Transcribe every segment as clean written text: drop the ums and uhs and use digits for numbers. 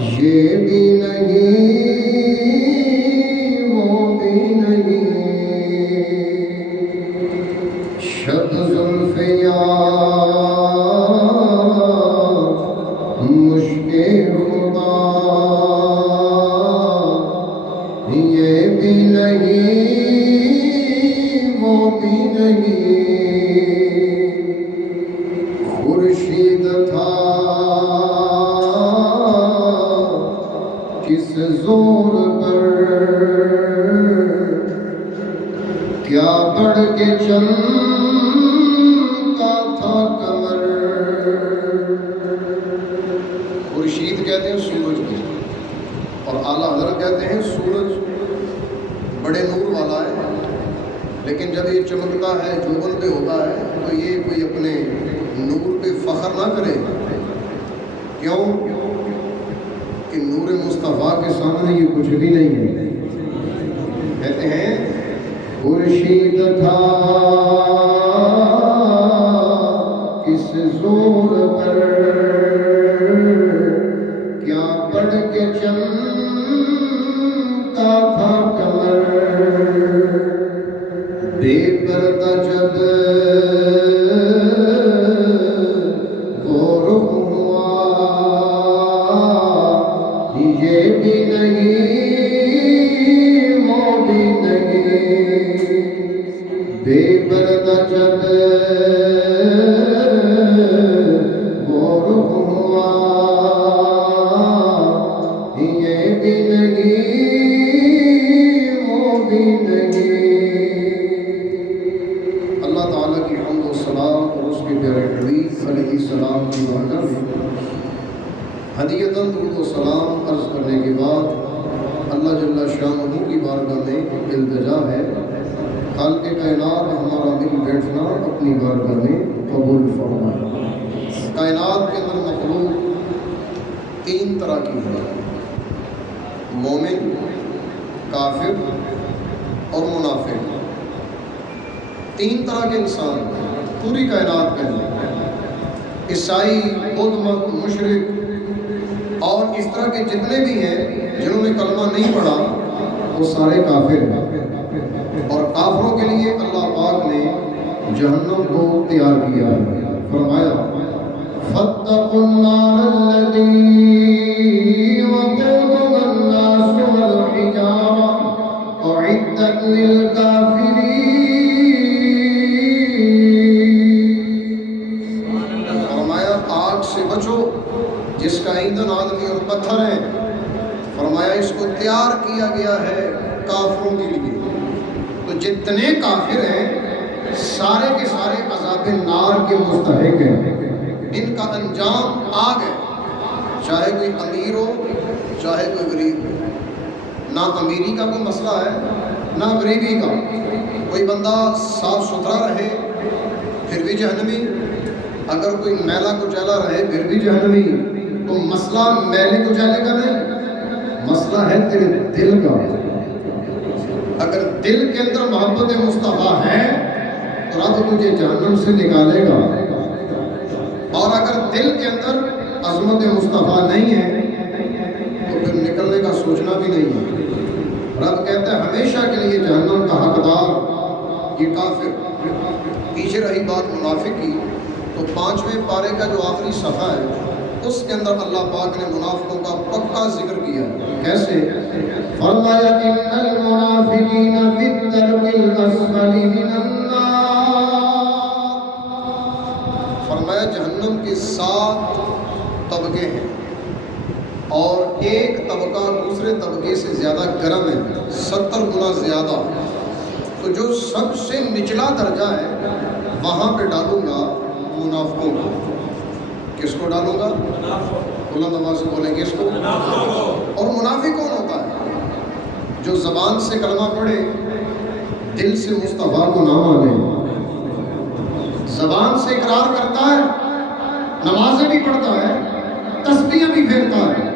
یہ بھی نہیں وہ بھی نہیں، شب زلف یار مشک خدا، یہ بھی نہیں وہ بھی نہیں، خورشید تھا کس زور پر، کیا بڑھ کے چمکا تھا کمر۔ خورشید کہتے ہیں سورج کو، اور اعلیٰ حضرت کہتے ہیں سورج بڑے نور والا ہے، لیکن جب یہ چمکتا ہے جوبن پہ ہوتا ہے تو یہ کوئی اپنے نور پہ فخر نہ کرے، کیوں کہ نور مصطفیٰ کے سامنے یہ کچھ بھی نہیں ہے۔ کہتے ہیں خورشید تھا کس زور پر، کیا بڑھ کے چمکا تھا کمر، بے پردہ جب وہ رخ ہوا، یہ بھی نہیں وہ بھی نہیں، بے پردہ جب وہ رخ ہوا، یہ بھی نہیں وہ بھی نہیں۔ اللہ تعالیٰ کی حمد و ثنا اور اس کے پیارے حبیب علیہ السلام کی بارگاہ میں ہدیۃً درود و سلام عرض کرنے کے بعد اللہ جل شانہ کی بارگاہ میں التجا ہے، خالق کائنات ہمارا مل بیٹھنا اپنی بارگاہ میں قبول فرمائے۔ کائنات کے اندر مخلوق تین طرح کی ہے، مومن، کافر اور منافق، تین طرح کے انسان پوری کائنات کے اندر، عیسائی، بدھ مت، مشرک اور اس طرح کے جتنے بھی ہیں جنہوں نے کلمہ نہیں پڑھا وہ سارے کافر ہیں، اور کافروں کے لیے اللہ پاک نے جہنم کو تیار کیا ہے۔ فرمایا فاتقوا النار التي وقودها الناس والحجارة أعدت للكافرين۔ فرمایا آگ سے بچو جس کا ایندھن آدمی اور پتھر ہیں، فرمایا اس کو تیار کیا گیا ہے کافروں کے لیے۔ تو جتنے کافر ہیں سارے کے سارے عذاب نار کے مستحق ہیں، ان کا انجام آگ ہے، چاہے کوئی امیر ہو چاہے کوئی غریب ہو۔ نہ امیری کا کوئی مسئلہ ہے نہ غریبی کا، کوئی بندہ صاف ستھرا رہے پھر بھی جہنمی، اگر کوئی میلا کچیلا رہے پھر بھی جہنمی۔ تو مسئلہ میلے کچیلے کا نہیں، مسئلہ ہے تیرے دل کا۔ اگر دل کے اندر محبت مصطفیٰ ہے تو رب تجھے جہنم سے نکالے گا، اور اگر دل کے اندر عظمت مصطفیٰ نہیں ہے تو پھر نکلنے کا سوچنا بھی نہیں ہے۔ رب کہتا ہے ہمیشہ کے لیے جہنم کا حقدار یہ کافر۔ پیچھے رہی بات منافق کی، تو 5ویں پارے کا جو آخری صفحہ ہے اس کے اندر اللہ پاک نے منافقوں کا پکا ذکر کیا۔ کیسے؟ فرمایا ان المنافقین فی الدرک الاسفل من النار، فرمایا جہنم کے 7 طبقے ہیں، اور ایک طبقہ دوسرے طبقے سے زیادہ گرم ہے، 70 گنا زیادہ۔ تو جو سب سے نچلا درجہ ہے وہاں پہ ڈالوں گا منافقوں کو۔ کس کو ڈالوں گا؟ بلند آواز سے بولیں گے اس کو۔ اور منافق کون ہوتا ہے؟ جو زبان سے کلمہ پڑھے دل سے مصطفیٰ کو نہ مانے، زبان سے اقرار کرتا ہے، نمازیں بھی پڑھتا ہے، تسبیحیں بھی پھیرتا ہے،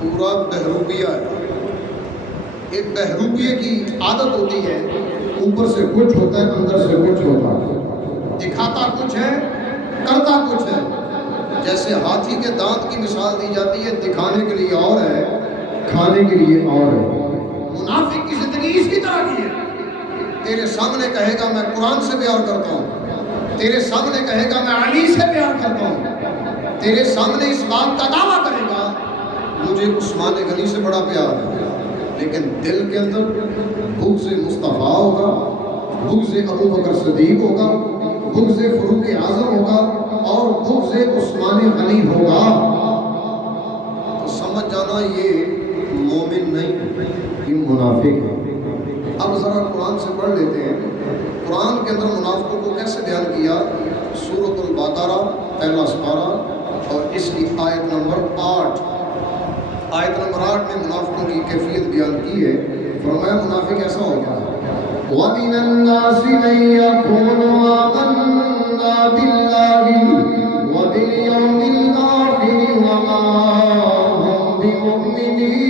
پورا بہروپیہ ہے۔ ایک بہروپیے کی عادت ہوتی ہے، اوپر سے کچھ ہوتا ہے اندر سے کچھ ہوتا ہے، دکھاتا کچھ ہے کرتا کچھ ہے۔ جیسے ہاتھی کے دانت کی مثال دی جاتی ہے، دکھانے کے لیے اور ہے، کھانے کے لیے اور ہے۔ منافق کی زندگی اس کی طرح کی ہے، تیرے سامنے کہے گا میں قرآن سے پیار کرتا ہوں، تیرے سامنے کہے گا میں علی سے پیار کرتا ہوں، تیرے سامنے اس بات کا دعویٰ کرے گا مجھے عثمان غنی سے بڑا پیار ہے، لیکن دل کے اندر بغض مصطفیٰ ہوگا، بغض ابو بکر صدیق ہوگا، بغض فاروق اعظم ہوگا اور بغض عثمان غنی ہوگا، تو سمجھ جانا یہ مومن نہیں، یہ منافق ہے۔ اب ذرا قرآن سے پڑھ لیتے ہیں، قرآن کے اندر منافقوں کو کیسے بیان کیا۔ سورۃ البقرہ پہلا سپارہ اور اس کی آیت نمبر 8، آیت نمبر 8 میں منافقوں کی کیفیت بیان کی ہے۔ فرمایا منافق ایسا ہوگا، وَمِنَ النَّاسِ مَن يَقُولُ آمَنَّا بِاللَّهِ وَبِالْيَوْمِ الْآخِرِ وَمَا هُم بِمُؤْمِنِينَ۔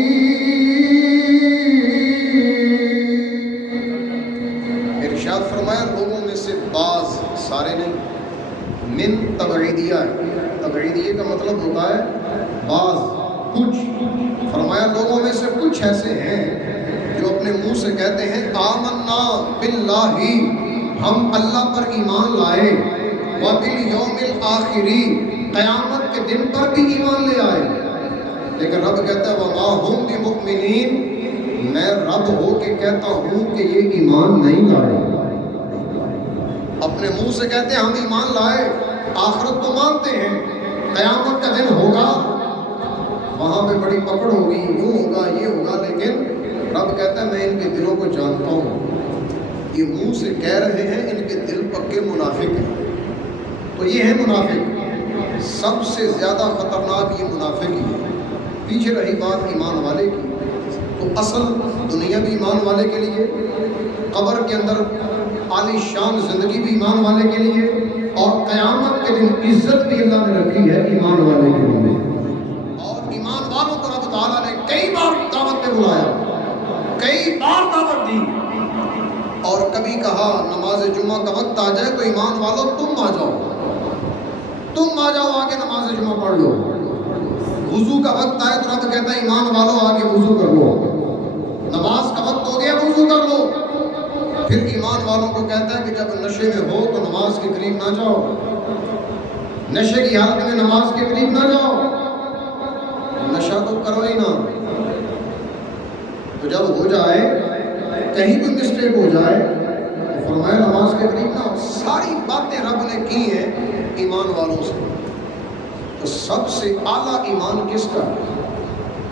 ارشاد فرمایا لوگوں میں سے بعض، سارے نہیں، من تبعیدیہ ہے، تبعیدیہ کا مطلب ہوتا ہے بعض، کچھ۔ فرمایا لوگوں میں سے کچھ ایسے ہیں جو اپنے منہ سے کہتے ہیں آمنا باللہ، ہم اللہ پر ایمان لائے، وبالیوم الآخری، قیامت کے دن پر بھی ایمان لے آئے، لیکن رب کہتا ہے وما ہم بمؤمنین، میں رب ہو کے کہتا ہوں کہ یہ ایمان نہیں لائے۔ اپنے منہ سے کہتے ہیں ہم ایمان لائے، آخرت تو مانتے ہیں، قیامت کا دن ہوگا، وہاں پہ بڑی پکڑ ہوگی، یوں ہوگا یہ ہوگا، لیکن رب کہتا ہے میں ان کے دلوں کو جانتا ہوں، یہ منہ سے کہہ رہے ہیں، ان کے دل پکے منافق ہیں۔ تو یہ ہے منافق، سب سے زیادہ خطرناک یہ منافق ہی ہے۔ پیچھے رہی بات ایمان والے کی، تو اصل دنیا بھی ایمان والے کے لیے، قبر کے اندر عالی شان زندگی بھی ایمان والے کے لیے، اور قیامت کے دن عزت بھی اللہ نے رکھی ہے ایمان والے کے لیے۔ اور ایمان والوں کو رب تعالیٰ نے کئی بار دعوت پہ بلایا، کئی بار دعوت دی، اور کبھی کہا نماز جمعہ کا وقت آ جائے تو ایمان والوں تم آ جاؤ، تم آ جاؤ آگے نماز جمعہ پڑھ لو۔ وضو کا وقت آئے تو رب کہتا ہے ایمان والوں آگے وضو کر لو، نماز کا وقت ہو گیا وضو کر لو۔ پھر ایمان والوں کو کہتا ہے کہ جب نشے میں ہو تو نماز کے قریب نہ جاؤ، نشے کی حالت میں نماز کے قریب نہ جاؤ، نشہ تو کرو ہی نہ، تو جب ہو جائے کہیں بھی مسٹیک ہو جائے تو فرمایا نماز کے قریب نہ ہو۔ ساری باتیں رب نے کی ہیں ایمان والوں سے، تو سب سے اعلیٰ ایمان کس کا ہے؟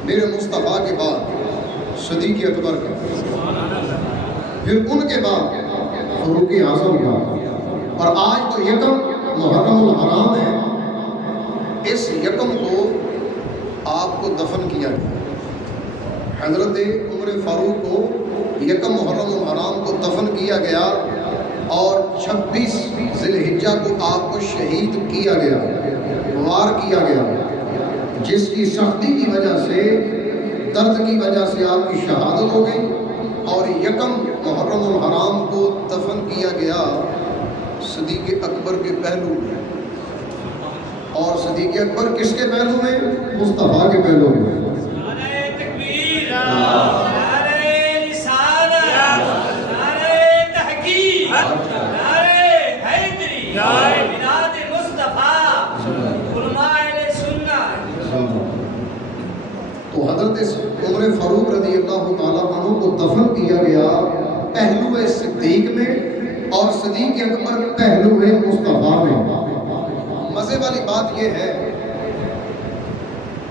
میرے مصطفیٰ کے بعد صدیق اکبر کا، پھر ان کے بعد فاروق اعظم کا، اور آج تو یکم محرم الحرام ہے، اس یکم کو آپ کو دفن کیا گیا، حضرت عمر فاروق کو یکم محرم الحرام کو دفن کیا گیا، اور 26 ذی الحجہ کو آپ کو شہید کیا گیا، وار کیا گیا، جس کی سختی کی وجہ سے، درد کی وجہ سے آپ کی شہادت ہو گئی، اور یکم محرم الحرام کو دفن کیا گیا صدیق اکبر کے پہلو میں۔ اور صدیق اکبر کس کے پہلو میں؟ مصطفیٰ کے پہلو میں۔ نعرہ تکبیر، نعرہ رسالت، نعرہ تحقیق، نعرہ حیدری، میلاد مصطفیٰ، علماء اہل سنت۔ تو حضرت عمر فاروق رضی اللہ تعالیٰ عنہ کو دفن کیا گیا پہلو صدیق میں، اور صدیق اکبر پہلو مصطفیٰ میں۔ مزے والی بات یہ ہے،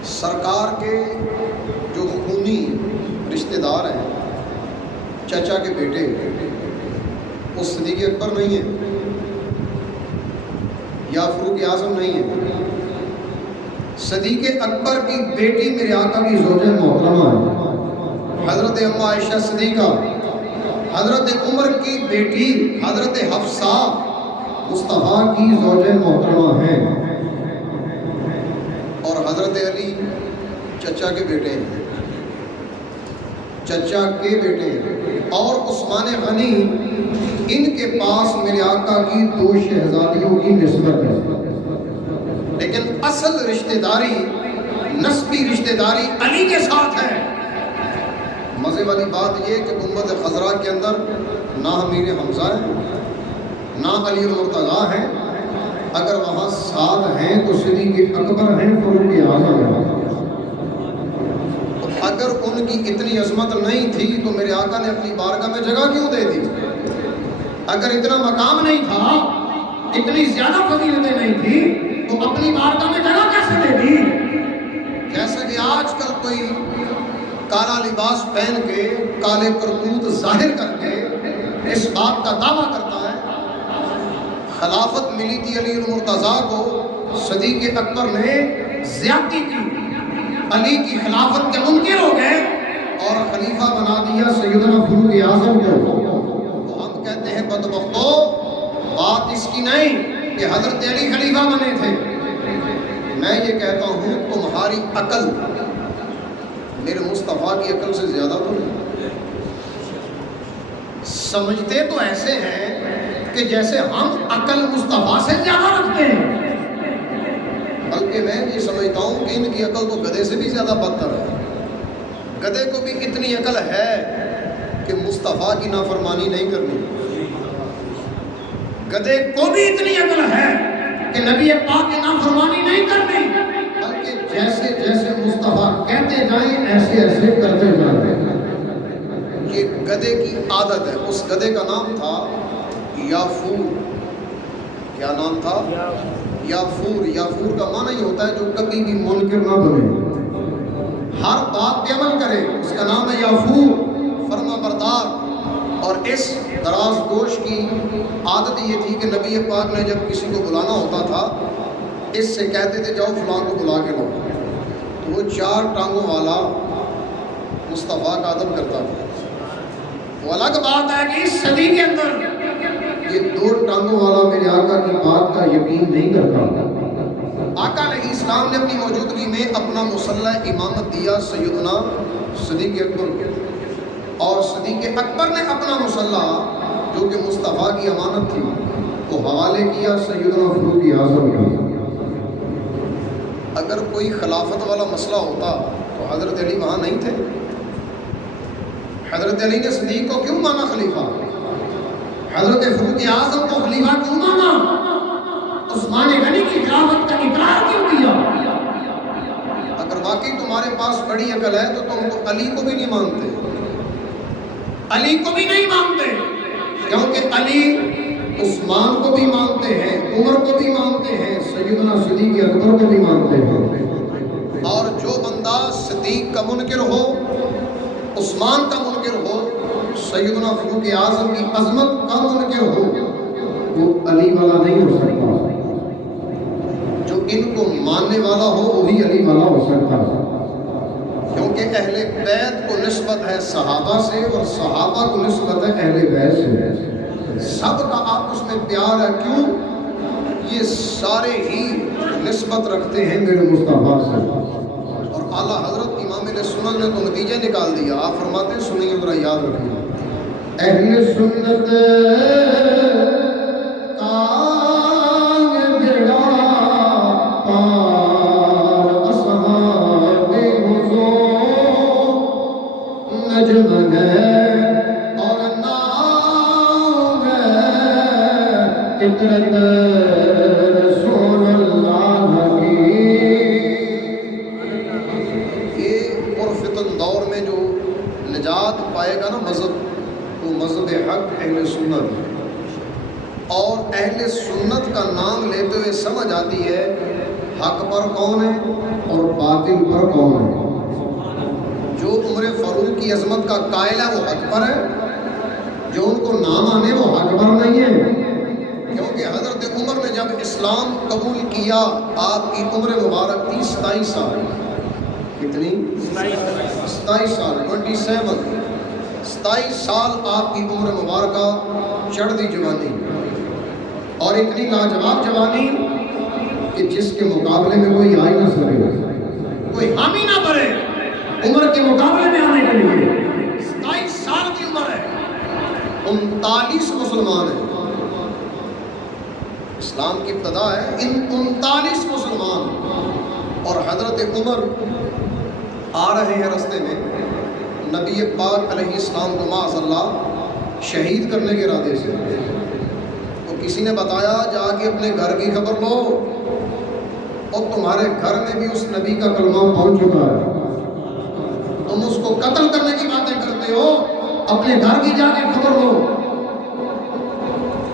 سرکار کے جو خونی رشتہ دار ہیں، چچا کے بیٹے، وہ صدیق اکبر نہیں ہیں یا فاروق اعظم نہیں ہیں، صدیق اکبر کی بیٹی میرے آقا کی زوجہ محترمہ ہے، حضرت اماں عائشہ صدیقہ۔ حضرت عمر کی بیٹی حضرت حفصہ مصطفیٰ کی زوجہ محترمہ ہیں، اور حضرت علی چچا کے بیٹے ہیں، چچا کے بیٹے ہیں، اور عثمان غنی ان کے پاس میرے آقا کی 2 شہزادیوں کی نسبت ہے، لیکن اصل رشتہ داری، نسبی رشتہ داری علی کے ساتھ ہے۔ مزے والی بات یہ کہ گنبد خضرا کے اندر نہ امیر حمزہ ہے، نہ علی المرتضیٰ ہیں، اگر وہاں ساتھ ہیں تو صدیق اکبر ہیں، فاروق اعظم ہیں۔ اگر ان کی اتنی عظمت نہیں تھی تو میرے آقا نے اپنی بارگاہ میں جگہ کیوں دے دی؟ اگر اتنا مقام نہیں تھا، اتنی زیادہ فضیلتیں نہیں تھی تو اپنی بارگاہ میں جگہ کیسے دے دی؟ جیسا کہ آج کل کوئی کالا لباس پہن کے، کالے کرتوت ظاہر کر کے اس بات کا دعویٰ کرتا ہے خلافت ملی تھی علی المرتضیٰ کو، صدیق اکبر نے زیادتی کی، علی کی خلافت کے منکر ہو گئے اور خلیفہ بنا دیا سیدنا فاروق اعظم کو۔ تو ہم کہتے ہیں بدبختو، بات اس کی نہیں کہ حضرت علی خلیفہ بنے تھے، میں یہ کہتا ہوں تمہاری عقل میرے مصطفیٰ کی عقل سے زیادہ تو نہیں۔ سمجھتے تو ایسے ہیں کہ جیسے ہم عقل مصطفیٰ سے زیادہ رکھتے ہیں، بلکہ میں یہ سمجھتا ہوں کہ ان کی عقل تو گدھے سے بھی زیادہ بدتر ہے۔ گدھے کو بھی اتنی عقل ہے کہ مصطفیٰ کی نافرمانی نہیں کرنی، گدھے کو بھی اتنی عقل ہے کہ نبی پاک کی نافرمانی نہیں کرنی، بلکہ جیسے جیسے مصطفیٰ کہتے جائیں ایسے ایسے کرتے جائیں۔ یہ گدھے کی عادت ہے۔ اس گدھے کا نام تھا یافور۔ کیا نام تھا؟ یافور۔ یافور کا معنی یہ ہوتا ہے جو کبھی بھی منکر نہ بنے، ہر بات پہ عمل کرے، اس کا نام ہے یافور، فرما بردار۔ اور اس دراز گوش کی عادت یہ تھی کہ نبی پاک نے جب کسی کو بلانا ہوتا تھا، اس سے کہتے تھے جاؤ فلاں کو بلا کے لاؤ، تو وہ 4 ٹانگوں والا مصطفیٰ کا ادب کرتا تھا۔ وہ الگ بات ہے کہ اس صدی کے اندر یہ 2 ٹانگوں والا میرے آقا کی بات کا یقین نہیں کرتا۔ آقا علیہ السلام نے اپنی موجودگی میں اپنا مصلح امامت دیا سیدنا صدیق اکبر کو، اور صدیق اکبر نے اپنا مصلح جو کہ مصطفیٰ کی امانت تھی وہ حوالے کیا سیدنا فاروق اعظم کو۔ اگر کوئی خلافت والا مسئلہ ہوتا تو حضرت علی وہاں نہیں تھے؟ حضرت علی نے صدیق کو کیوں مانا خلیفہ؟ حضرت فاروق اعظم کو خلیفہ کیوں مانا؟ عثمان غنی کی خلافت کا اقرار کیوں کیا؟ اگر واقعی تمہارے پاس بڑی عقل ہے تو تم کو علی کو بھی نہیں مانتے، علی کو بھی نہیں مانتے، کیونکہ علی عثمان کو بھی مانتے ہیں، عمر کو بھی مانتے ہیں، سیدنا صدیق اکبر کو بھی مانتے ہیں۔ اور جو بندہ صدیق کا منکر ہو، عثمان کا منکر ہو، سیدنا فاروق اعظم کی عظمت کا منکر ہو، وہ علی والا نہیں ہو سکتا۔ جو ان کو ماننے والا ہو وہی علی والا ہو سکتا ہے، کیونکہ اہل بیت کو نسبت ہے صحابہ سے اور صحابہ کو نسبت ہے اہل بیت سے۔ سب کا آپس میں پیار ہے، کیوں؟ یہ سارے ہی نسبت رکھتے ہیں میرے مصطفیٰ سے۔ اور اعلیٰ حضرت امام علیہ سنت نے تو نتیجہ نکال دیا، آپ فرماتے ہیں سنیے ذرا یاد رکھیے، اہل سنت کا بیڑا پار اصحاب حضور نجم ہے اور نام ہے فطرت رسول اللہ کی۔ یہ پرفتن دور میں جو نجات پائے گا نا مذہب، وہ مذہب حق اہل سنت ہے۔ اور اہل سنت کا نام لیتے ہوئے سمجھ آتی ہے حق پر کون ہے اور باطل پر کون ہے۔ جو عمر فاروق کی عظمت کا قائل ہے وہ حق پر ہے، جو ان کو نام آنے وہ حق پر نہیں ہے، کیونکہ حضرت عمر نے جب اسلام قبول کیا آپ کی عمر مبارک تھی 27 سال۔ کتنی؟ 27 سال، 27 سال آپ کی عمر مبارکہ چڑھ دی جوانی، اور اتنی لاجواب جوانی کہ جس کے مقابلے میں کوئی آ ہی نہ سکے، کوئی حامی نہ بنے عمر کے مقابلے میں آنے کے لیے۔ 27 سال کی عمر ہے، 39 مسلمان ہیں، اسلام کی ابتدا ہے، 39 مسلمان اور حضرت عمر آ رہے ہیں راستے میں، نبی پاک علیہ السلام کو معاذ اللہ شہید کرنے کے ارادے سے، تو کسی نے بتایا جا کے اپنے گھر کی خبر لو، اور تمہارے گھر میں بھی اس نبی کا کلمہ پہنچ چکا ہے، تم اس کو قتل کرنے کی باتیں کرتے ہو، اپنے گھر کی جا کے خبر لو۔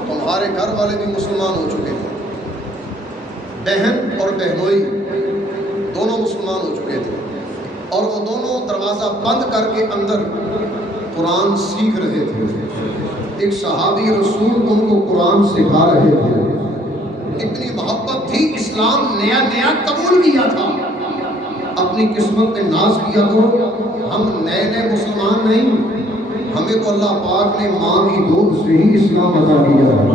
تمہارے گھر والے بھی مسلمان ہو چکے ہیں، بہن اور بہنوئی دونوں مسلمان ہو چکے تھے، اور وہ دونوں دروازہ بند کر کے اندر قرآن سیکھ رہے تھے۔ ایک صحابی رسول ان کو قرآن سکھا رہے تھے، اتنی محبت تھی، اسلام نیا نیا قبول کیا تھا، اپنی قسمت پہ ناز کیا کرو، ہم نئے نئے مسلمان نہیں، ہمیں تو اللہ پاک نے ماں کی دودھ سے ہی اسلام عطا کیا ہے،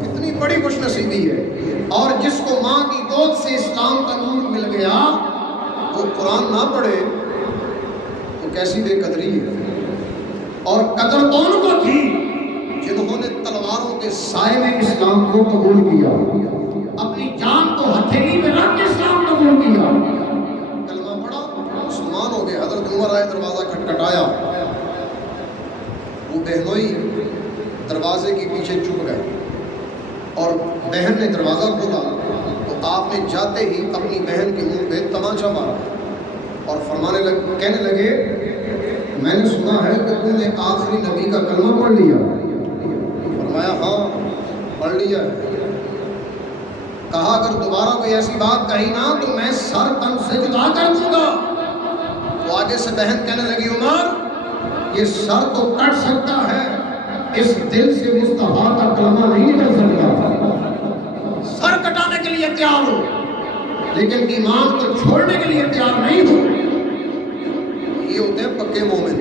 کتنی بڑی خوش نصیبی ہے۔ اور جس کو ماں کی دودھ سے اسلام کا نور مل گیا، وہ قرآن نہ پڑھے تو کیسی بے قدری ہے۔ اور قدر تو ان کو تھی جنہوں نے تلواروں کے سائے میں اسلام کو قبول کیا، اپنی جان کو ہتھیلی میں رکھ کے اسلام قبول کیا، کلمہ پڑھا، مسلمان ہو گئے۔ حضرت عمر آئے، دروازہ کھٹکھٹایا، وہ بہنوئی دروازے کے پیچھے چھپ گئے، اور بہن نے دروازہ کھولا تو آپ نے جاتے ہی اپنی بہن کے منہ پہ تمانچہ مارا اور کہنے لگے، میں نے سنا ہے کہ تم نے آخری نبی کا کلمہ پڑھ لیا۔ فرمایا ہاں پڑھ لیا ہے۔ کہا اگر دوبارہ کوئی ایسی بات کہی نا تو میں سر تن سے جدا کر دوں گا۔ تو آگے سے بہن کہنے لگی، عمر یہ سر تو کٹ سکتا ہے، اس دل سے مصطفیٰ کا کلمہ نہیں نکل سکتا۔ سر کٹانے کے لیے تیار ہو لیکن ایمان کو چھوڑنے کے لیے تیار نہیں ہو۔ یہ ہوتے ہیں پکے مومن،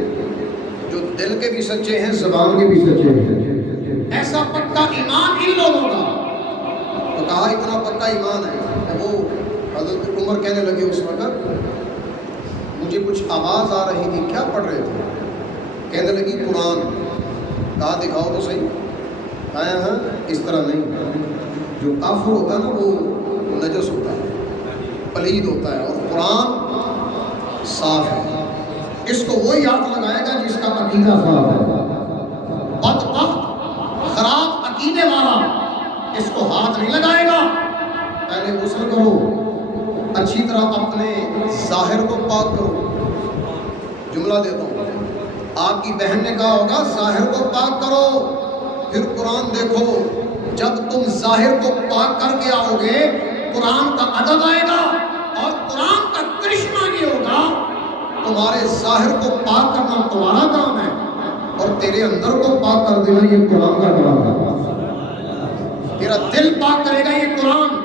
جو دل کے بھی سچے ہیں، زبان کے بھی سچے ہیں۔ ایسا پکا ایمان ان لوگوں کا۔ تو کہا اتنا پکا ایمان ہے۔ وہ حضرت عمر کہنے لگے اس وقت، مجھے کچھ آواز آ رہی تھی، کیا پڑھ رہے تھے؟ کہنے لگی قرآن۔ کہا دکھاؤ تو صحیح۔ آیا ہاں اس طرح نہیں، جو کافر ہوتا ہے نا وہ نجس ہوتا ہے، پلید ہوتا ہے، اور قرآن صاف ہے۔ اس کو وہی ہاتھ لگائے گا جس کا عقیدہ صاف ہے۔ بدبخت خراب عقیدے والا اس کو ہاتھ نہیں لگائے گا۔ پہلے غسل کرو، اچھی طرح اپنے ظاہر کو پاک کرو۔ جملہ دیتا ہوں، آپ کی بہن نے کہا ہوگا ظاہر کو پاک کرو، پھر قرآن دیکھو۔ جب تم ظاہر کو پاک کر کے آؤ گے، قرآن کا عدد آئے گا، اور قرآن کا کرشمہ یہ ہوگا، تمہارے ظاہر کو پاک کرنا تمہارا کام ہے، اور تیرے اندر کو پاک کر دینا یہ قرآن کا کام ہے۔ تیرا دل پاک کرے گا یہ قرآن۔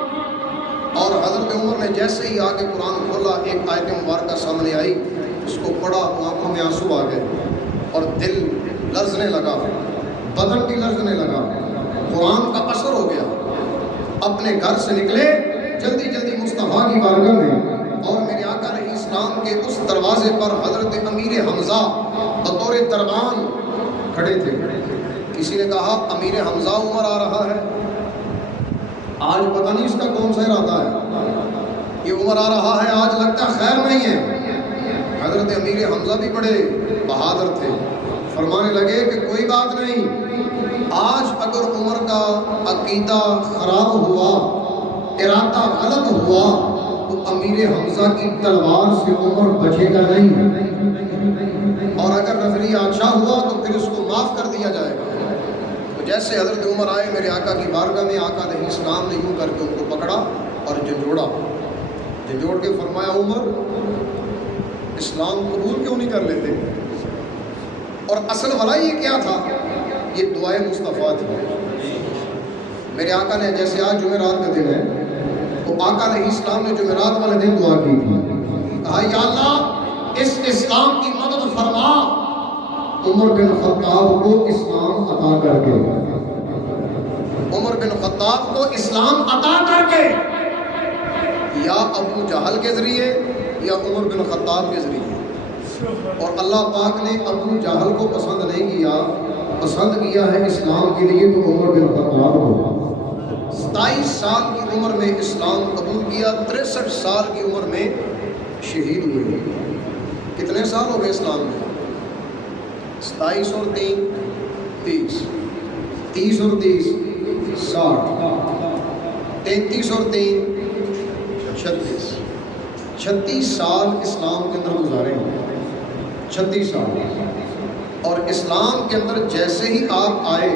اور حضرت عمر نے جیسے ہی آگے قرآن کھولا، ایک آیت مبارکہ سامنے آئی، اس کو پڑھا تو آنکھوں میں آنسو آ گئے، اور دل لرزنے لگا، بدن بھی لرزنے لگا، قرآن کا اثر ہو گیا۔ اپنے گھر سے نکلے جلدی جلدی مصطفیٰ کی بارگاہ میں، اور میرے آقا علیہ السلام کے اس دروازے پر حضرت امیر حمزہ بطور دربان کھڑے تھے۔ کسی نے کہا امیر حمزہ عمر آ رہا ہے، آج پتہ نہیں اس کا کون سا ارادہ ہے، یہ عمر آ رہا ہے، آج لگتا خیر نہیں ہے۔ حضرت امیر حمزہ بھی بڑے بہادر تھے، فرمانے لگے کہ کوئی بات نہیں، آج اگر عمر کا عقیدہ خراب ہوا، ارادہ غلط ہوا، تو امیر حمزہ کی تلوار سے عمر بچے گا نہیں، اور اگر نظریہ اچھا ہوا تو پھر اس کو معاف کر دیا جائے گا۔ تو جیسے حضرت عمر آئے میرے آقا کی بارگاہ میں، آقا علیہ السلام نے یوں کر کے ان کو پکڑا اور جھنجھوڑا، جھنجھوڑ کے فرمایا عمر اسلام قبول کیوں نہیں کر لیتے؟ اور اصل والا یہ کیا تھا؟ یہ دعائے مصطفیٰ تھی۔ میرے آقا نے جیسے آج جمعرات کا دن ہے، تو آقا علیہ السلام نے جمعرات والے دن دعا کی تھی، کہا یا اللہ اس اسلام کی مدد فرما، عمر بن خطاب کو اسلام عطا کر کے، عمر بن خطاب کو اسلام عطا کر کے، یا ابو جہل کے ذریعے یا عمر بن خطاب کے ذریعے۔ اور اللہ پاک نے ابو جہل کو پسند نہیں کیا، پسند کیا ہے اسلام کے لیے تو عمر بن خطاب کو۔ 27 سال کی عمر میں اسلام قبول کیا، 63 سال کی عمر میں شہید ہوئے۔ کتنے سال ہو گئے اسلام میں؟ 27 اور 3 30، 30 اور 30 60، 33 اور 3 36، 36 سال اسلام کے اندر گزارے ہیں، 36 سال۔ اور اسلام کے اندر جیسے ہی آپ آئے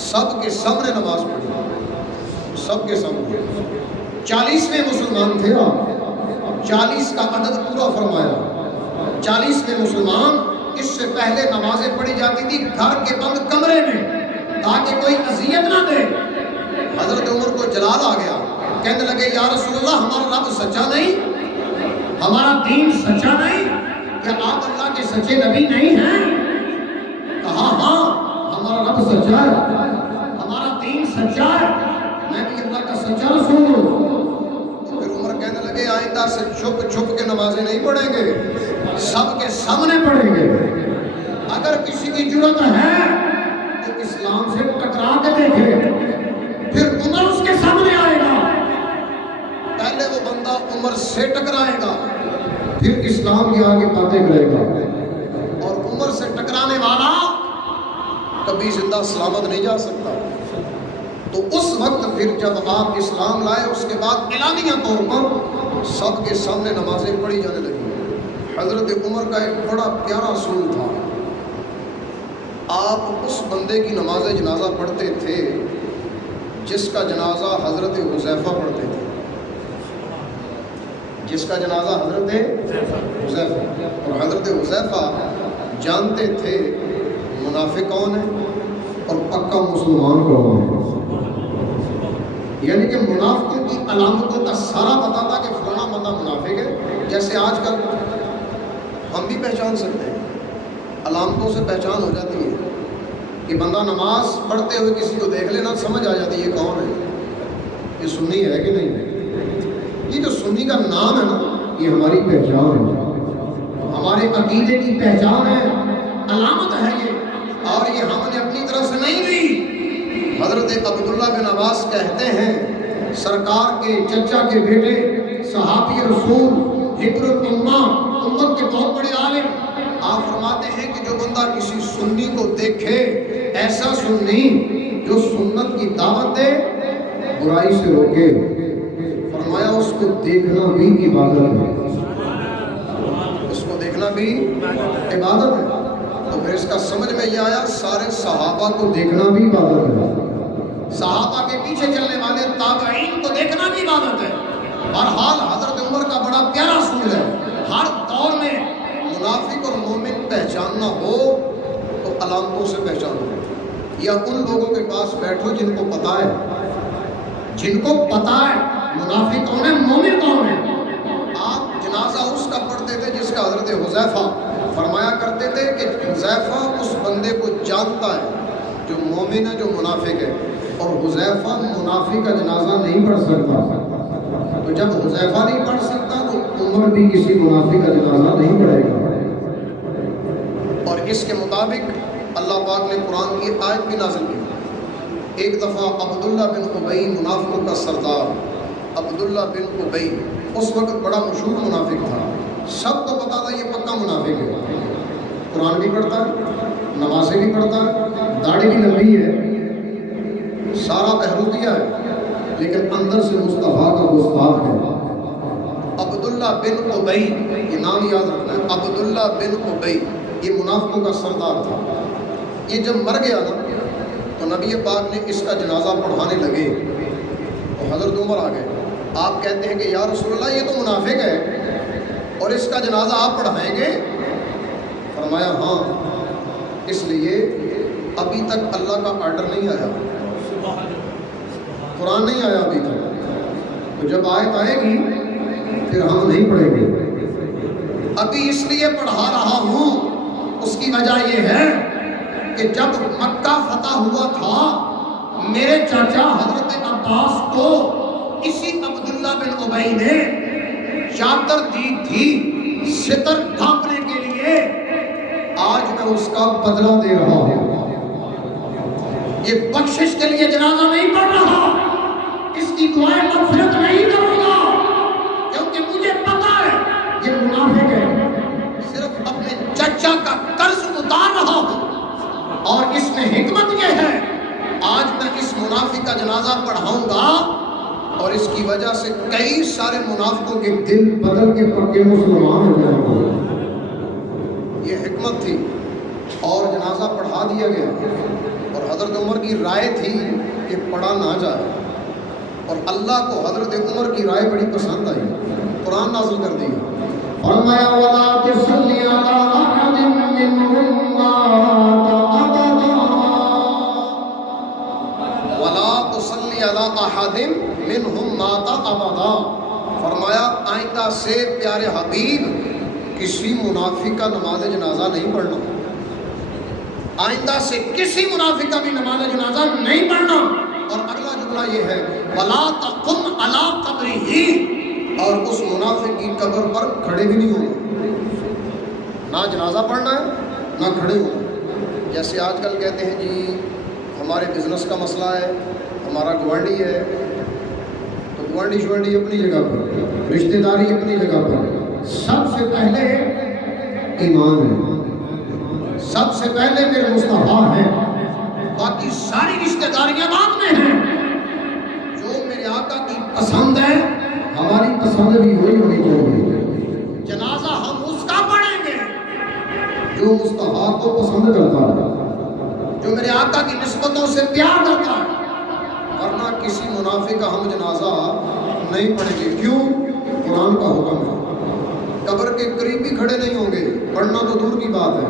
سب کے سامنے نماز پڑھی، سب کے سامنے۔ 40ویں مسلمان تھے آپ، 40 کا عدد پورا فرمایا۔ 40ویں مسلمان، اس سے پہلے نمازیں پڑھی جاتی تھی گھر کے بند کمرے میں تاکہ کوئی اذیت نہ دے۔ حضرت عمر کو جلال آ گیا، کہنے لگے یا رسول اللہ ہمارا رب سچا نہیں؟ ہمارا دین سچا نہیں؟ کیا آپ اللہ کے سچے نبی نہیں ہیں؟ کہا ہاں ہمارا رب سچا ہے، ہمارا دین سچا ہے، میں بھی اللہ کا سچا رسول ہوں۔ پھر عمر کہنے لگے آئندہ سے چھپ چھپ کے نمازیں نہیں پڑھیں گے، سب کے سامنے پڑھیں گے۔ اگر کسی کی جرت ہے تو اسلام سے ٹکرا کے دیکھے، پھر عمر اس کے سامنے آئے گا۔ پہلے وہ بندہ عمر سے ٹکرائے گا، پھر اسلام کے آگے باتیں کرے گا۔ اور عمر سے ٹکرانے والا کبھی زندہ سلامت نہیں جا سکتا۔ تو اس وقت پھر جب آپ اسلام لائے، اس کے بعد اعلانیہ طور پر سب کے سامنے نمازیں پڑھی جانے لگی۔ حضرت عمر کا ایک بڑا پیارا اصول تھا، آپ اس بندے کی نماز جنازہ پڑھتے تھے جس کا جنازہ حضرت حذیفہ پڑھتے تھے، جس کا جنازہ حضرت حذیفہ۔ اور حضرت حذیفہ جانتے تھے منافق کون ہے اور پکا مسلمان کون ہے، یعنی کہ منافقوں کی علامتوں کا سارا پتہ تھا کہ فلانا بندہ منافق ہے۔ جیسے آج کل ہم بھی پہچان سکتے ہیں، علامتوں سے پہچان ہو جاتی ہے کہ بندہ نماز پڑھتے ہوئے کسی کو دیکھ لینا سمجھ آ جاتی ہے یہ کون ہے، یہ سنی ہے کہ نہیں ہے۔ یہ جو سنی کا نام ہے نا، یہ ہماری پہچان ہے، ہمارے عقیدے کی پہچان ہے، علامت ہے یہ، اور یہ ہم نے اپنی طرف سے نہیں لی۔ حضرت عبداللہ بن عباس کہتے ہیں سرکار کے چچا کے بیٹے، صحابی رسول، حبر الامہ، امت کے بہت بڑے عالم، آپ فرماتے ہیں کہ جو بندہ کسی سنی کو دیکھے، ایسا سنی جو سنت کی دعوت دے، برائی سے روکے، فرمایا اس کو دیکھنا بھی عبادت ہے، اس کو دیکھنا بھی عبادت ہے۔ تو پھر اس کا سمجھ میں یہ آیا سارے صحابہ کو دیکھنا بھی عبادت ہے، صحابہ کے پیچھے چلنے والے تابعین کو دیکھنا بھی عبادت ہے۔ بہرحال حضرت عمر کا بڑا پیارا اصول ہے، ہر دور میں منافق اور مومن پہچاننا ہو تو علامتوں سے پہچانو، یا ان لوگوں کے پاس بیٹھو جن کو پتہ ہے، جن کو پتہ ہے منافق کون ہے، مومن کون ہے۔ آپ جنازہ اس کا پڑھتے تھے جس کا حضرت حذیفہ فرمایا کرتے تھے کہ حذیفہ اس بندے کو جانتا ہے جو مومن ہے، جو منافق ہے، اور حذیفہ منافق کا جنازہ نہیں پڑھ سکتا۔ تو جب حذیفہ نہیں پڑھ سکتا تو عمر بھی کسی منافق کا جنازہ نہیں پڑھے گا۔ اور اس کے مطابق اللہ پاک نے قرآن کی آیت بھی نازل کی۔ ایک دفعہ عبداللہ بن ابی، منافقوں کا سردار عبداللہ بن ابی، اس وقت بڑا مشہور منافق تھا، سب کو پتا تھا یہ پکا منافق ہے، قرآن بھی پڑھتا ہے، نمازیں بھی پڑھتا ہے، داڑھی بھی لمبی ہے، سارا بہروپیہ ہے، لیکن اندر سے مصطفیٰ کا گستاخ ہے۔ عبداللہ بن ابی، یہ نام یاد رکھنا ہے، عبداللہ بن ابی یہ منافقوں کا سردار تھا۔ یہ جب مر گیا نا تو نبی پاک نے اس کا جنازہ پڑھانے لگے تو حضرت عمر آ گئے۔ آپ کہتے ہیں کہ یا رسول اللہ یہ تو منافق ہے اور اس کا جنازہ آپ پڑھائیں گے؟ فرمایا ہاں، اس لیے ابھی تک اللہ کا آرڈر نہیں آیا، قرآن نہیں آیا ابھی تک، تو جب آیت آئے گی پھر ہم نہیں پڑھیں گے۔ ابھی اس لیے پڑھا رہا ہوں، اس کی وجہ یہ ہے کہ جب مکہ فتح ہوا تھا میرے چاچا حضرت عباس کو اسی عبداللہ بن ابی نے چادر دی تھی ستر ڈھانپنے کے لیے، آج میں اس کا بدلہ دے رہا ہوں۔ یہ بخشش کے لیے جنازہ نہیں پڑھ رہا، اس کی دعائیں مغفرت نہیں کروں گا، کیونکہ مجھے پتا ہے یہ منافق ہے، صرف اپنے چچا کا قرض اتار رہا ہوں، اور اس میں حکمت یہ ہے آج میں اس منافق کا جنازہ پڑھاؤں گا اور اس کی وجہ سے کئی سارے منافقوں کے دل بدل کے پکے مسلمان ہو جائیں گے۔ یہ حکمت تھی اور جنازہ پڑھا دیا گیا، اور حضرت عمر کی رائے تھی کہ پڑھا نہ جائے، اور اللہ کو حضرت عمر کی رائے بڑی پسند آئی، قرآن نازل کر دیا، فرمایا وَلَا تُصَلِّ عَلَىٰ أَحَدٍ مِّنْهُم مَّاتَ أَبَدًا وَلَا تُصَلِّ عَلَىٰ أَحَدٍ مِّنْهُم مَّاتَ أَبَدًا، فرمایا آئندہ سے پیارے حبیب کسی منافق کا نماز جنازہ نہیں پڑھنا، آئندہ سے کسی منافق کا بھی نماز جنازہ نہیں پڑھنا، اور اگلا جملہ یہ ہے وَلَا تَقُمْ عَلَىٰ قَبْرِهِ، اور اس منافق کی قبر پر کھڑے بھی نہیں ہونا، نہ جنازہ پڑھنا ہے نہ کھڑے ہونا۔ جیسے آج کل کہتے ہیں جی ہمارے بزنس کا مسئلہ ہے، ہمارا گوانڈی ہے، تو گوانڈی شوانڈی اپنی جگہ پر، رشتہ داری اپنی جگہ پر، سب سے پہلے ایمان ہے، سب سے پہلے میرے مصطفیٰ ہیں، باقی ساری رشتہ داریاں بعد میں ہیں۔ جو میرے آقا کی پسند ہے ہماری پسند بھی وہی ہونی چاہیے، جنازہ ہم اس کا پڑھیں گے جو مصطفیٰ کو پسند کرتا ہے، جو میرے آقا کی نسبتوں سے پیار کرتا ہے، ورنہ کسی منافق کا ہم جنازہ نہیں پڑھیں گے۔ کیوں؟ قرآن کا حکم ہے، قبر کے قریب بھی کھڑے نہیں ہوں گے، پڑھنا تو دور کی بات ہے،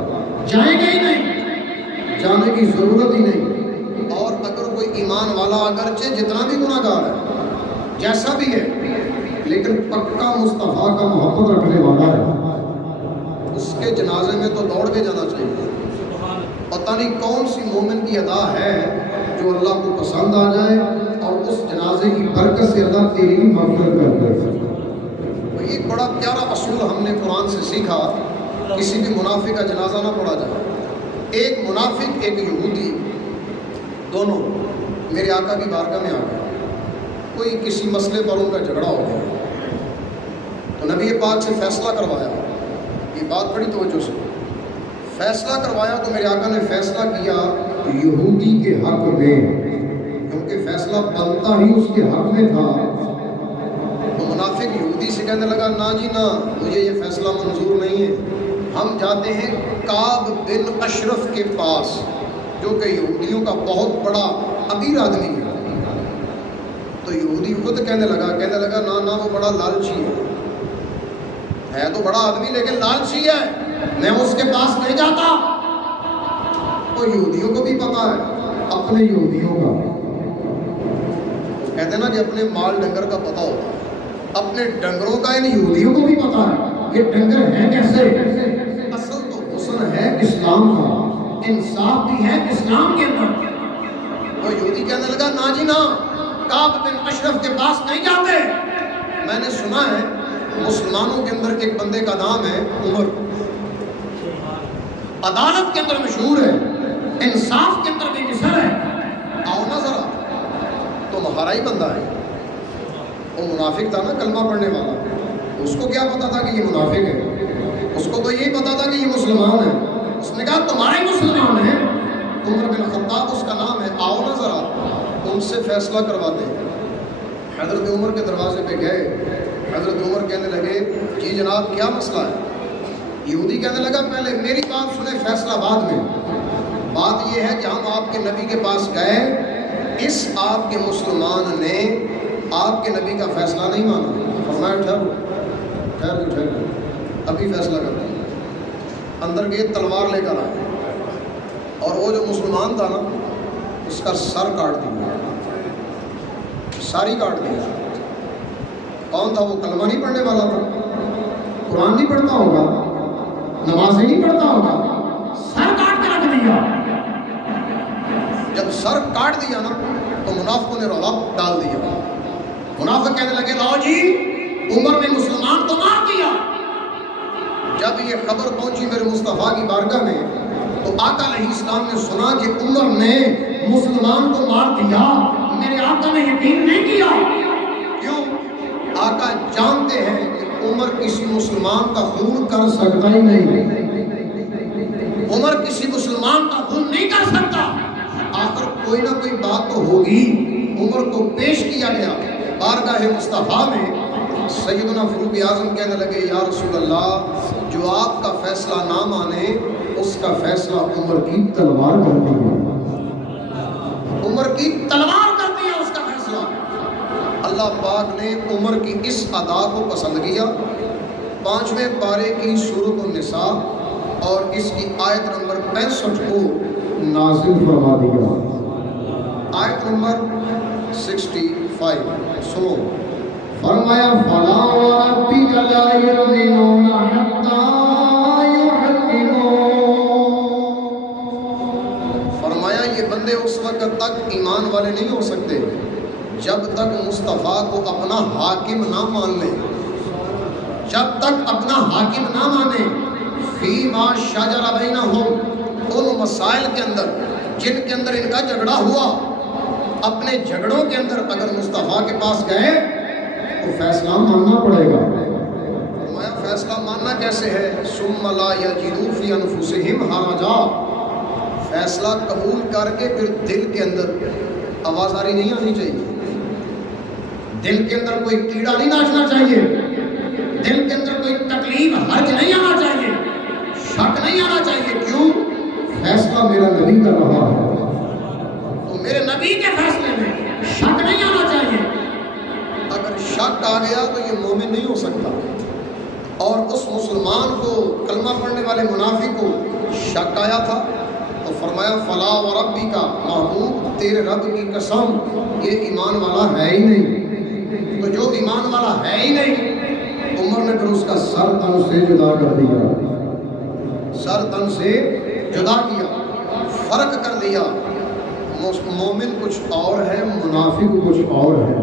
جائیں گے ہی نہیں، جانے کی ضرورت ہی نہیں۔ اور اگر کوئی ایمان والا اگرچہ جتنا بھی گناہ گار ہے، جیسا بھی ہے، لیکن پکا مصطفیٰ کا محبت رکھنے والا ہے، اس کے جنازے میں تو دوڑ کے جانا چاہیے۔ پتہ نہیں کون سی مومن کی ادا ہے جو اللہ کو پسند آ جائے اور اس جنازے کی برکت سے اللہ تیری بھی مغفرت کر دے۔ ایک بڑا پیارا اصول ہم نے قرآن سے سیکھا، کسی بھی منافق کا جنازہ نہ پڑھا جائے۔ ایک منافق ایک یہودی دونوں میرے آقا کی بارگاہ میں آ گئے، کوئی کسی مسئلے پر ان کا جھگڑا ہو گیا، تو نبی پاک سے فیصلہ کروایا، یہ بات بڑی توجہ سے، فیصلہ کروایا تو میرے آقا نے فیصلہ کیا یہودی کے حق میں، کیونکہ فیصلہ بنتا ہی اس کے حق میں تھا۔ تو منافق یہودی سے کہنے لگا نا جی نا، مجھے یہ فیصلہ منظور نہیں ہے، ہم جاتے ہیں کعب بن اشرف کے پاس، جو کہ یہودیوں کا بہت بڑا امیر آدمی ہے۔ تو یہودی خود کہنے لگا نا نا، وہ بڑا لالچی ہے تو بڑا آدمی لیکن لالچی ہے، میں اس کے پاس نہیں جاتا۔ تو یہودیوں کو بھی پتا ہے، اپنے یہودیوں کا، کہتے ہیں نا کہ اپنے مال ڈنگر کا پتا ہوتا ہے، اپنے ڈنگروں کا ان یہودیوں کو بھی پتا ہے یہ ڈنگر ہے کیسے۔ اصل تو حسن ہے اسلام کا، انصاف بھی ہے اسلام کے اندر۔ تو یہودی کہنے لگا نا جی نا، کعب بن اشرف کے پاس نہیں جاتے۔ میں نے سنا ہے مسلمانوں کے اندر ایک بندے کا نام ہے عمر، عدالت کے اندر مشہور ہے، انصاف کے اندر بھی مثال ہے، آؤ نا ذرا، تمہارا ہی بندہ ہے۔ وہ منافق تھا نا، کلمہ پڑھنے والا، اس کو کیا پتا تھا کہ یہ منافق ہے، اس کو تو یہی پتا تھا کہ یہ مسلمان ہے۔ اس نے کہا تمہارا ہی مسلمان ہے، عمر بن خطاب اس کا نام ہے، آؤ نا ذرا ان سے فیصلہ کرواتے ہیں۔ حضرت عمر کے دروازے پہ گئے، حضرت عمر کہنے لگے جی جناب کیا مسئلہ ہے؟ یہودی کہنے لگا پہلے میری بات سنیں، فیصلہ بعد میں۔ بات یہ ہے کہ ہم آپ کے نبی کے پاس گئے، اس آپ کے مسلمان نے آپ کے نبی کا فیصلہ نہیں مانا، فرمایا ٹھہرو ابھی فیصلہ کرتے ہیں۔ اندر گئے، تلوار لے کر آئے، اور وہ جو مسلمان تھا نا اس کا سر کاٹ دیا، ساری کاٹ دیا۔ کون تھا وہ؟ کلمہ نہیں پڑھنے والا تھا، قرآن نہیں پڑھتا ہوگا، نمازیں نہیں پڑھتا ہوگا، سر کاٹ کے رکھ دیا۔ جب سر کاٹ دیا نا تو منافقوں نے رولا ڈال دیا۔ منافق کہنے لگے لاؤ جی عمر نے مسلمان کو مار دیا۔ جب یہ خبر پہنچی میرے مصطفیٰ کی بارگاہ میں تو آقا علیہ السلام نے سنا کہ عمر نے مسلمان کو مار دیا، میرے آقا نے یقین نہیں کیا. کیوں؟ آقا جانتے ہیں کہ عمر کسی مسلمان کا خون کر سکتا ہی نہیں. عمر کسی مسلمان کا خون نہیں کر سکتا. آخر کوئی نہ کوئی بات تو ہوگی. عمر کو پیش کیا گیا بارگاہ مصطفیٰ میں. سیدنا فاروق اعظم کہنے لگے یا رسول اللہ، جو آپ کا فیصلہ نہ مانے اس کا فیصلہ عمر کی تلوار کرتی ہے. عمر کی تلوار کرتی ہے اس کا فیصلہ. اللہ پاک نے عمر کی اس ادا کو پسند کیا. 5ویں پارے کی سورۃ النساء اور اس کی آیت نمبر 65 کو نازل فرما دیا. آیت نمبر 65 سنو. فرمایا فَلَا وَرَبِّكَ لَا يُؤْمِنُونَ حَتَّىٰ يُحَكِّمُوكَ. فرمایا یہ بندے اس وقت تک ایمان والے نہیں ہو سکتے جب تک مصطفیٰ کو اپنا حاکم نہ مان لیں. جب تک اپنا حاکم نہ مانے. فِيمَا شَجَرَ بَيْنَهُمْ، ان مسائل کے اندر جن کے اندر ان کا جھگڑا ہوا، اپنے جھگڑوں کے اندر اگر مصطفیٰ کے پاس گئے تو فیصلہ ماننا پڑے گا. فرمایا فیصلہ ماننا کیسے ہے؟ ثُمَّ لَا يَجِدُوا فِي أَنفُسِهِمْ حَرَجًا. فیصلہ قبول کر کے پھر دل کے اندر آوازاری نہیں آنی چاہیے. دل کے اندر کوئی کیڑا نہیں ناچنا چاہیے. دل کے اندر کوئی تکلیف حرج نہیں آنا چاہیے. شک نہیں آنا چاہیے. کیوں؟ فیصلہ میرا نبی کر رہا ہے تو میرے نبی کے فیصلے میں شک نہیں آنا چاہیے. اگر شک آ گیا تو یہ مومن نہیں ہو سکتا. اور اس مسلمان کو، کلمہ پڑھنے والے منافق کو شک آیا تھا تو فرمایا فَلَا وَرَبِّكَ، محبوب تیرے رب کی قسم یہ ایمان والا ہے ہی نہیں. تو جو ایمان والا ہے ہی نہیں، عمر نے پھر اس کا سر تن سے جدا کر دیا. سر تن سے جدا کیا، فرق کر دیا. مومن کچھ اور ہے، منافق کچھ اور ہے.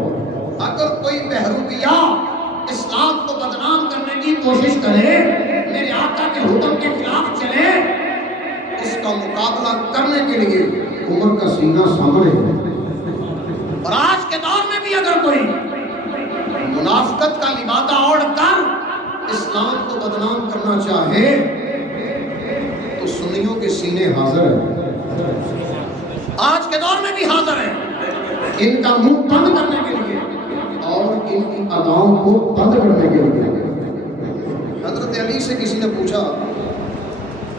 اگر کوئی بہروپیہ اسلام کو بدنام کرنے کی کوشش کرے، میرے آقا کے حکم کے خلاف چلے، اس کا مقابلہ کرنے کے لیے عمر کا سینہ سامنے ہے. اور آج کے دور میں بھی اگر کوئی منافقت کا لبادہ اوڑھ کر اسلام کو بدنام کرنا چاہے تو سنیوں کے سینے حاضر ہیں. آج کے دور میں بھی حاضر ہیں ان کا منہ بند کرنے کے لیے اور ان کی اداؤں کو بند کرنے کے لیے. حضرت علی سے کسی نے پوچھا،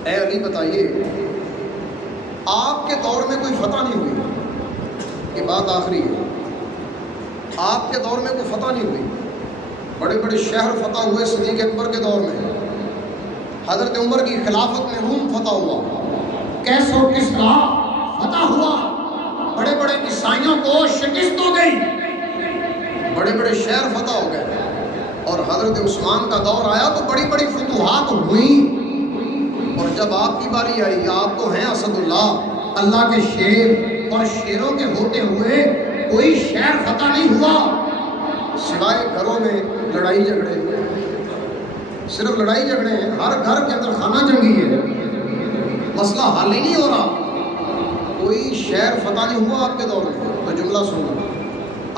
اے علی بتائیے آپ کے دور میں کوئی فتح نہیں ہوئی؟ یہ بات آخری ہے. آپ کے دور میں کوئی فتح نہیں ہوئی. بڑے بڑے شہر فتح ہوئے صدیق اکبر کے دور میں. حضرت عمر کی خلافت میں روم فتح ہوا، کیسر و کسریٰ فتح ہوا، بڑے بڑے عیسائیوں کو شکست ہو گئی، بڑے بڑے شہر فتح ہو گئے. اور حضرت عثمان کا دور آیا تو بڑی بڑی فتوحات ہوئیں. اور جب آپ کی باری آئی، آپ تو ہیں اسد اللہ، اللہ کے شیر، اور شیروں کے ہوتے ہوئے کوئی شہر فتح نہیں ہوا سوائے گھروں میں لڑائی جھگڑے. صرف لڑائی جھگڑے ہیں، ہر گھر کے اندر خانہ جنگی ہے، مسئلہ حل ہی نہیں ہو رہا. کوئی شہر فتح نہیں ہوا آپ کے دور میں. تو جملہ سنو،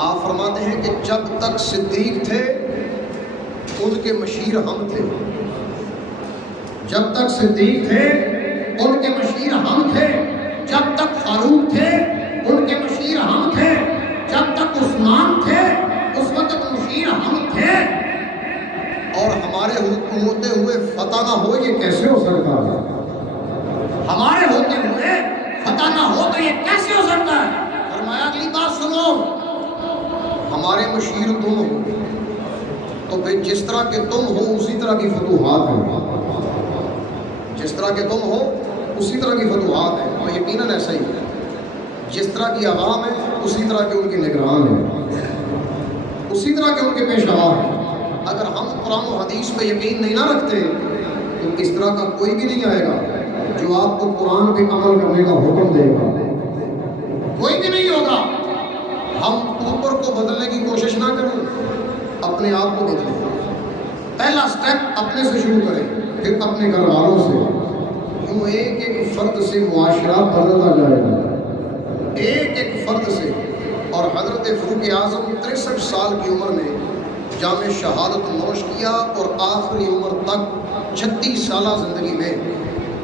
آپ فرماتے ہیں کہ جب تک صدیق تھے ان کے مشیر ہم تھے. جب تک صدیق تھے ان کے مشیر ہم تھے. جب تک فاروق تھے ان کے مشیر ہم تھے. جب تک عثمان تھے اس وقت مشیر ہم تھے. اور ہمارے ہوتے ہوئے فتح نہ ہو یہ کیسے ہو سکتا ہے؟ ہمارے ہوتے ہوئے فتح نہ ہو تو یہ کیسے ہو سکتا ہے؟ فرمایا اگلی بات سنو، ہمارے مشیر تم ہو تو پھر جس طرح کے تم ہو اسی طرح کی فتوحات ہیں. جس طرح کے تم ہو اسی طرح کی فتوحات ہیں. اور یقیناً ایسا ہی ہے. جس طرح کی عوام ہے اسی طرح کے ان کے نگران ہیں، اسی طرح کے ان کے پیشوا ہیں. اگر ہم قرآن و حدیث پہ یقین نہیں نہ رکھتے تو اس طرح کا کوئی بھی نہیں آئے گا جو آپ کو قرآن پہ عمل کرنے کا حکم دے گا. کوئی بھی نہیں ہوگا. ہم اوپر کو بدلنے کی کوشش نہ کریں، اپنے آپ کو بدلیں. پہلا سٹیپ اپنے سے شروع کریں، پھر اپنے گھر والوں سے. کیوں ایک ایک فرد سے معاشرہ بدلتا جائے گا. ایک ایک فرد سے، اور حضرت فاروق اعظم 63 سال کی عمر میں جام شہادت نوش کیا، اور آخری عمر تک 36 سالہ زندگی میں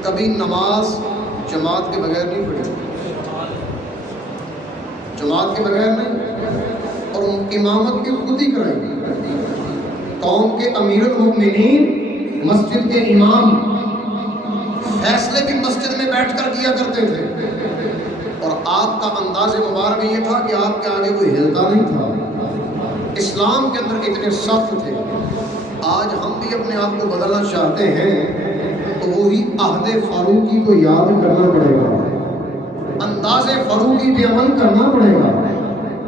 کبھی نماز جماعت کے بغیر نہیں پڑھی، جماعت کے بغیر نہیں، اور امامت بھی خود ہی کرائی، قوم کے امیر المؤمنین، مسجد کے امام، فیصلے بھی مسجد میں بیٹھ کر کیا کرتے تھے، اور آپ کا انداز مبارک یہ تھا کہ آپ کے آگے کوئی ہلتا نہیں تھا، اسلام کے اندر اتنے سخت تھے۔ آج ہم بھی اپنے آپ کو بدلنا چاہتے ہیں تو وہی عہد فاروقی کو یاد کرنا پڑے گا، انداز فاروقی پہ عمل کرنا پڑے گا،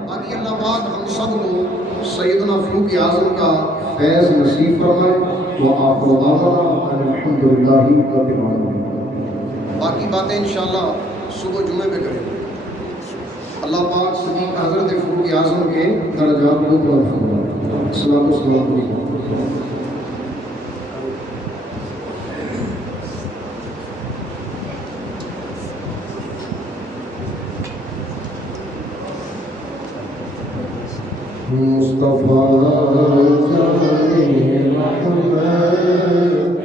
باقی اللہ پاک ہم سب کو سیدنا فاروق اعظم کا فیض نصیب فرمائے۔ وآخر دعوانا ان الحمد للہ رب العالمین۔ باقی باتیں انشاءاللہ صبح جمعے پہ کریں گے۔ اللہ پاک صدیق حضرت فاروق اعظم کے درجات کو بلند فرمائے۔ السلام علیکم۔ مصطفیٰ